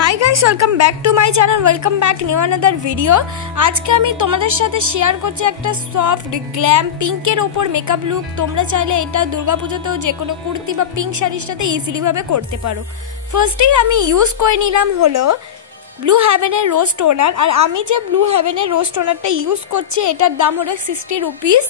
Hi guys, welcome back to my channel, welcome back new another video. আজকে আমি তোমাদের সাথে শেয়ার করছি একটা সফট গ্ল্যাম পিঙ্কের ওপর মেকআপ লুক। তোমরা চাইলে এটা দুর্গাপূজাতেও যে কোনো কুর্তি বা পিঙ্ক শাড়ির সাথে ইজিলি ভাবে করতে পারো। ফার্স্টেই আমি ইউজ করে নিলাম হলো ব্লু হেভেনের রোজ টোনার। আর আমি যে ব্লু হেভেনের রোজ টোনারটা ইউজ করছি এটার দাম হলো 60 রুপিস।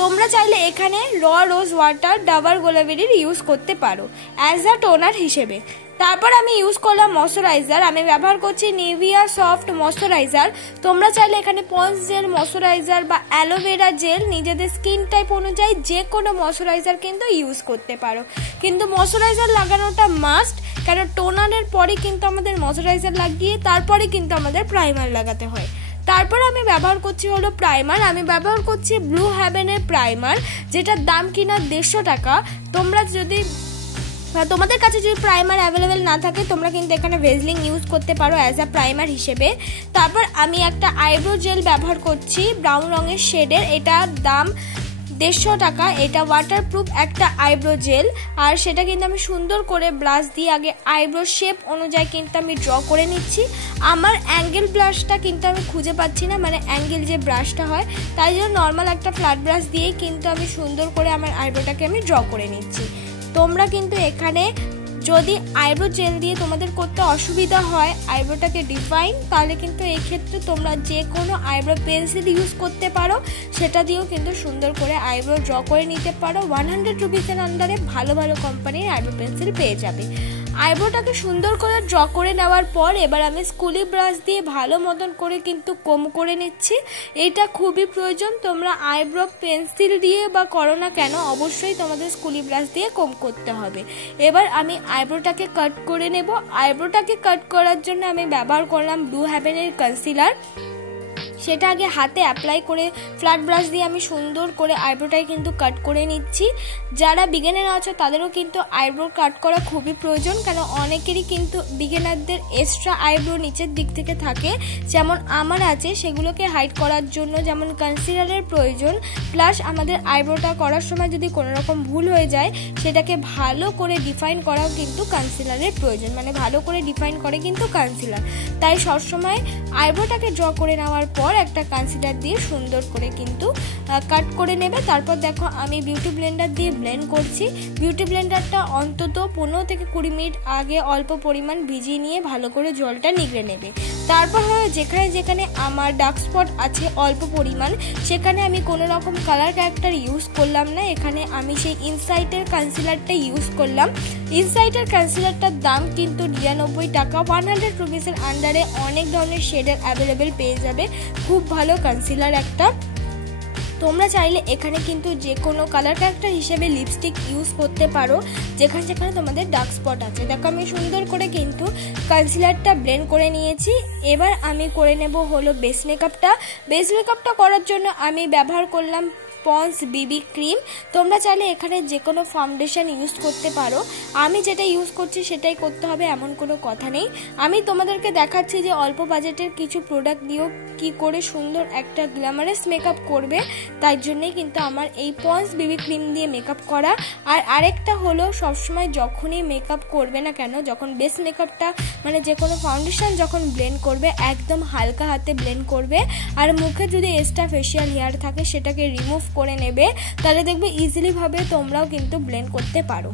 তোমরা চাইলে এখানে র রোজ ওয়াটার ডাবর গোলাবেরির ইউজ করতে পারো অ্যাজ আ টোনার হিসেবে। তারপর আমি ইউজ করলাম ময়শ্চারাইজার। আমি ব্যবহার করছি নিভিয়া সফট ময়শ্চারাইজার। তোমরা চাইলে এখানে পন্স জেল ময়শ্চারাইজার বা অ্যালোভেরা জেল নিজেদের স্কিন টাইপ অনুযায়ী যে কোনো ময়শ্চারাইজার কিন্তু ইউজ করতে পারো, কিন্তু ময়শ্চারাইজার লাগানোটা মাস্ট, কারণ টোনারের পরে কিন্তু আমাদের ময়শ্চারাইজার লাগিয়ে তারপরে কিন্তু আমাদের প্রাইমার লাগাতে হয়। তারপর আমি ব্যবহার করছি হলো প্রাইমার। আমি ব্যবহার করছি ব্লু হেভেনের প্রাইমার, যেটার দাম কিনা 150 টাকা। তোমাদের কাছে যদি প্রাইমার অ্যাভেলেবেল না থাকে তোমরা কিন্তু এখানে ভেজলিং ইউজ করতে পারো অ্যাজ আ প্রাইমার হিসেবে। তারপর আমি একটা আইব্রো জেল ব্যবহার করছি ব্রাউন রঙের শেডের, এটার দাম 150 টাকা। এটা ওয়াটারপ্রুফ একটা আইব্রো জেল, আর সেটা কিন্তু আমি সুন্দর করে ব্রাশ দিয়ে আগে আইব্রো শেপ অনুযায়ী কিন্তু আমি ড্র করে নিচ্ছি। আমার অ্যাঙ্গেল ব্রাশটা কিন্তু আমি খুঁজে পাচ্ছি না, মানে অ্যাঙ্গেল যে ব্রাশটা হয়, তাই জন্য নর্মাল একটা ফ্ল্যাট ব্রাশ দিয়েই কিন্তু আমি সুন্দর করে আমার আইব্রোটাকে আমি ড্র করে নিচ্ছি। তোমরা কিন্তু এখানে যদি আইব্রো জেল দিয়ে তোমাদের করতে অসুবিধা হয় আইব্রোটাকে ডিফাইন, তাহলে কিন্তু এই ক্ষেত্রে তোমরা যে কোনো আইব্রো পেন্সিল ইউজ করতে পারো, সেটা দিয়েও কিন্তু সুন্দর করে আইব্রো ড্র করে নিতে পারো। 100 রুপিসের আন্ডারে ভালো ভালো কোম্পানির আইব্রো পেন্সিল পেয়ে যাবে। আইব্রোটাকে সুন্দর করে ড্র করে নেওয়ার পর এবার আমি স্কুলি ব্রাশ দিয়ে ভালো মতন করে কিন্তু কম করে নিচ্ছি। এটা খুবই প্রয়োজন, তোমরা আইব্রো পেন্সিল দিয়ে বা করো না কেন অবশ্যই তোমাদের স্কুলি ব্রাশ দিয়ে কম করতে হবে। এবার আমি আইব্রোটাকে কাট করে নেব। আইব্রোটাকে কাট করার জন্য আমি ব্যবহার করলাম ব্লু হেভেনের কনসিলার। সেটা আগে হাতে অ্যাপ্লাই করে ফ্ল্যাট ব্রাশ দিয়ে আমি সুন্দর করে আইব্রোটাই কিন্তু কাট করে নিচ্ছি। যারা বিগিনার আছে তাদেরও কিন্তু আইব্রো কাট করা খুবই প্রয়োজন, কারণ অনেকেরই কিন্তু বিগিনারদের এক্সট্রা আইব্রো নিচের দিক থেকে থাকে, যেমন আমার আছে। সেগুলোকে হাইড করার জন্য যেমন কনসিলারের প্রয়োজন, প্লাস আমাদের আইব্রোটা করার সময় যদি কোনো রকম ভুল হয়ে যায় সেটাকে ভালো করে ডিফাইন করাও কিন্তু কনসিলারের প্রয়োজন, মানে ভালো করে ডিফাইন করে কিন্তু কনসিলার। তাই সবসময় আইব্রোটাকে ড্র করে নেওয়ার পর একটা কনসিলার দিয়ে সুন্দর করে কিন্তু কাট করে নেবে। তারপর দেখো আমি বিউটি ব্লেন্ডার দিয়ে ব্লেন্ড করছি। বিউটি ব্লেন্ডারটা অন্তত 15 থেকে 20 মিনিট আগে অল্প পরিমাণ ভিজিয়ে নিয়ে ভালো করে জলটা নিগড়ে নেবে। তারপর যেখানে যেখানে আমার ডার্ক স্পট আছে অল্প পরিমাণ, সেখানে আমি কোনো রকম কালার ক্যারেক্টার ইউজ করলাম না। এখানে আমি সেই ইনসাইটের কনসিলারটা ইউজ করলাম। ইনসাইটের কনসিলারটার দাম কিন্তু 99 টাকা। 100 রুপিসের আন্ডারে অনেক ধরনের শেডের অ্যাভেলেবেল পেয়ে যাবে। খুব ভালো কনসিলার একটা। তোমরা চাইলে এখানে কিন্তু যে কোনো কালার ক্যারেক্টার হিসেবে লিপস্টিক ইউজ করতে পারো যেখানে যেখানে তোমাদের ডার্ক স্পট আছে। দেখো আমি সুন্দর করে কিন্তু কনসিলারটা ব্লেন্ড করে নিয়েছি। এবার আমি করে নেব হলো বেস মেকআপটা। বেস মেকআপটা করার জন্য আমি ব্যবহার করলাম পন্স বিবি ক্রিম। তোমরা চাইলে এখানে যে কোনো ফাউন্ডেশন ইউজ করতে পারো। আমি যেটা ইউজ করছি সেটাই করতে হবে এমন কোনো কথা নেই। আমি তোমাদেরকে দেখাচ্ছি যে অল্প বাজেটের কিছু প্রোডাক্ট দিয়েও কি করে সুন্দর একটা গ্ল্যামারাস মেকআপ করবে, তাই জন্যই কিন্তু আমার এই পন্স বিবি ক্রিম দিয়ে মেকআপ করা। আর আরেকটা হলো সবসময় যখনই মেকআপ করবে না কেন, যখন বেস মেকআপটা মানে যে কোনো ফাউন্ডেশন যখন ব্লেন্ড করবে একদম হালকা হাতে ব্লেন্ড করবে। আর মুখে যদি এক্সট্রা ফেশিয়াল হেয়ার থাকে সেটাকে রিমুভ করে নেবে, তাহলে দেখবে ইজিলি ভাবে তোমরাও কিন্তু ব্লেন্ড করতে পারো।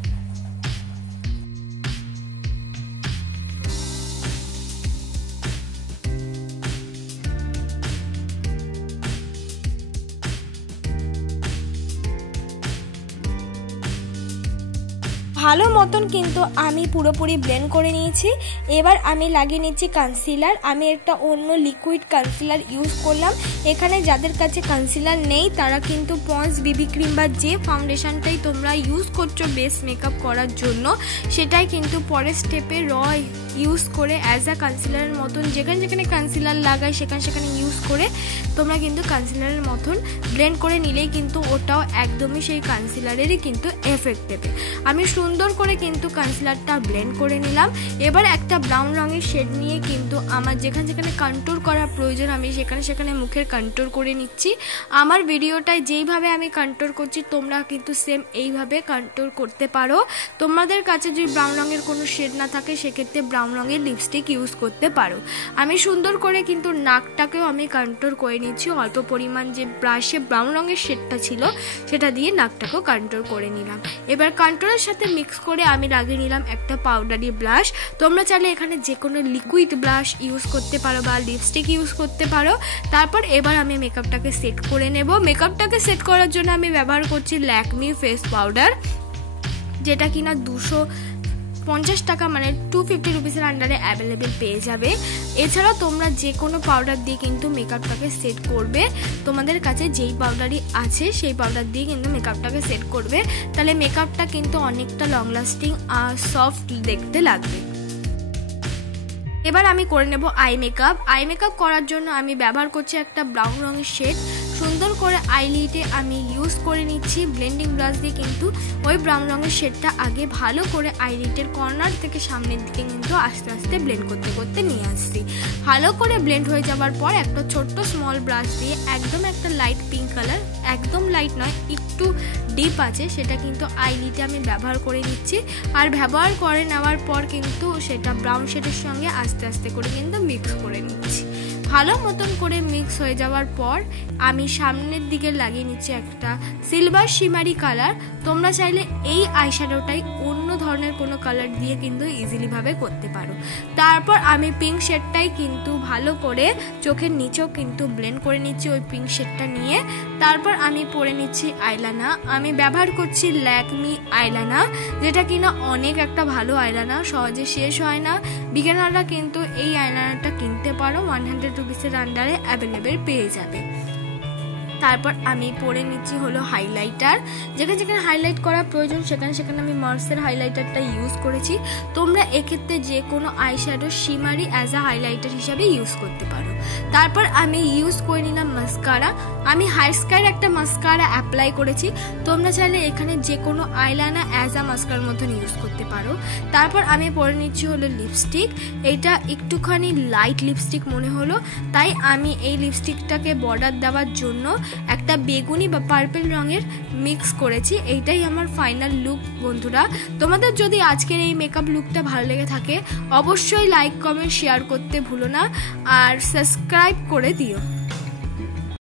ভালো মতন কিন্তু আমি পুরোপুরি ব্লেন্ড করে নিয়েছি। এবার আমি লাগিয়ে নিচ্ছি কনসিলার। আমি একটা অন্য লিকুইড কনসিলার ইউজ করলাম। এখানে যাদের কাছে কনসিলার নেই তারা কিন্তু পন্স বিবি ক্রিম বা যে ফাউন্ডেশনটাই তোমরা ইউজ করছো বেস মেকআপ করার জন্য সেটাই কিন্তু পরের স্টেপে ইউজ করে অ্যাজ আ কনসিলারের মতন যেখানে যেখানে কনসিলার লাগায় সেখানে সেখানে ইউজ করে তোমরা কিন্তু কনসিলারের মতন ব্লেন্ড করে নিলেই কিন্তু ওটাও একদমই সেই কনসিলারেরই কিন্তু এফেক্ট দেবে। আমি সুন্দর করে কিন্তু কনসিলারটা ব্লেন্ড করে নিলাম। এবার একটা ব্রাউন রঙের শেড নিয়ে কিন্তু আমার যেখানে যেখানে কন্ট্যুর করার প্রয়োজন আমি সেখানে মুখের কন্ট্যুর করে নিচ্ছি। আমার ভিডিওটায় যেইভাবে আমি কন্ট্যুর করছি তোমরা কিন্তু সেম এইভাবে কন্ট্যুর করতে পারো। তোমাদের কাছে যদি ব্রাউন রঙের কোনো শেড না থাকে সেক্ষেত্রে ব্রাউন রঙের লিপস্টিক ইউজ করতে পারো। আমি সুন্দর করে কিন্তু নাকটাকেও আমি কন্ট্যুর করে নিচ্ছি। অল্প পরিমাণ যে ব্রাশে ব্রাউন রঙের শেডটা ছিল সেটা দিয়ে নাকটাকেও কন্ট্যুর করে নিলাম। এবার কন্ট্যুরের সাথে মিক্স করে আমি লাগিয়ে নিলাম একটা পাউডারি ব্লাশ। তোমরা চাইলে এখানে যে কোনো লিকুইড ব্লাশ ইউজ করতে পারো বা লিপস্টিক ইউজ করতে পারো। তারপর এবার আমি মেকআপটাকে সেট করে নেব। মেকআপটাকে সেট করার জন্য আমি ব্যবহার করছি ল্যাকমি ফেস পাউডার, যেটা কিনা 250 টাকা মানে 250 রুপিসের আন্ডারে অ্যাভেলেবেল পেয়ে যাবে। এছাড়াও তোমরা যে কোনো পাউডার দিয়ে কিন্তু মেকআপটাকে সেট করবে। তোমাদের কাছে যেই পাউডারই আছে সেই পাউডার দিয়ে কিন্তু মেকআপটাকে সেট করবে, তাহলে মেকআপটা কিন্তু অনেকটা লং লাস্টিং আর সফট দেখতে লাগবে। এবার আমি করে নেব আই মেকআপ। আই মেকআপ করার জন্য আমি ব্যবহার করছি একটা ব্রাউন রঙের শেড। সুন্দর করে আইলিডে আমি ইউজ করে নিচ্ছি ব্লেন্ডিং ব্রাশ দিয়ে। কিন্তু ওই ব্রাউন রঙের শেডটা আগে ভালো করে আইলিডের কর্নার থেকে সামনের দিকে কিন্তু আস্তে আস্তে ব্লেন্ড করতে করতে নিয়ে আসছি। ভালো করে ব্লেন্ড হয়ে যাওয়ার পর একটা ছোট্ট স্মল ব্রাশ দিয়ে একদম একটা লাইট পিঙ্ক কালার, একদম লাইট নয় একটু ডিপ আছে, সেটা কিন্তু আইলিডে আমি ব্যবহার করে নিচ্ছি। আর ব্যবহার করে নেওয়ার পর কিন্তু সেটা ব্রাউন শেডের সঙ্গে আস্তে আস্তে করে কিন্তু মিক্স করে নিচ্ছি। ভালো মতন করে মিক্স হয়ে যাওয়ার পর আমি সামনের দিকে লাগিয়ে নিচ্ছি একটা সিলভার শিমারি কালার। তোমরা চাইলে এই আইশ্যাডোটাই অন্য ধরনের কোনো কালার দিয়ে কিন্তু ইজিলি ভাবে করতে পারো। তারপর আমি পিঙ্ক শেডটাই কিন্তু ভালো করে চোখের নিচেও কিন্তু ব্লেন্ড করে নিচ্ছি ওই পিঙ্ক শেডটা নিয়ে। তারপর আমি পরে নিচ্ছি আইলাইনার। আমি ব্যবহার করছি ল্যাকমি আইলাইনার, যেটা কিনা অনেক একটা ভালো আইলাইনার, সহজে শেষ হয় না। বিগিনাররা কিন্তু এই আইলাইনারটা কিনতে পারো, 100 রুপিসের আন্ডারে অ্যাভেলেবেল পেয়ে যাবে। তারপর আমি পরে নিচ্ছি হলো হাইলাইটার। যেখানে যেখানে হাইলাইট করার প্রয়োজন সেখানে আমি মার্সের হাইলাইটারটা ইউজ করেছি। তোমরা এক্ষেত্রে যে কোনো আইশ্যাডো শিমারি অ্যাজ আ হাইলাইটার হিসাবে ইউজ করতে পারো। তারপর আমি ইউজ করে নিলাম মাস্কারা। আমি হাইস্কার একটা মাস্কারা অ্যাপ্লাই করেছি। তোমরা চাইলে এখানে যে কোনো আইলাইনার অ্যাজ আ মাস্কার মতন ইউজ করতে পারো। তারপর আমি পরে নিচ্ছি হলো লিপস্টিক। এইটা একটুখানি লাইট লিপস্টিক মনে হলো, তাই আমি এই লিপস্টিকটাকে বর্ডার দেওয়ার জন্য একটা বেগুনি বা পার্পল রঙের মিক্স করেছি। এইটাই আমার ফাইনাল লুক বন্ধুরা। তোমাদের যদি আজকের এই মেকআপ লুকটা ভালো লেগে থাকে অবশ্যই লাইক কমেন্ট শেয়ার করতে ভুলো না, আর সাবস্ক্রাইব করে দিও।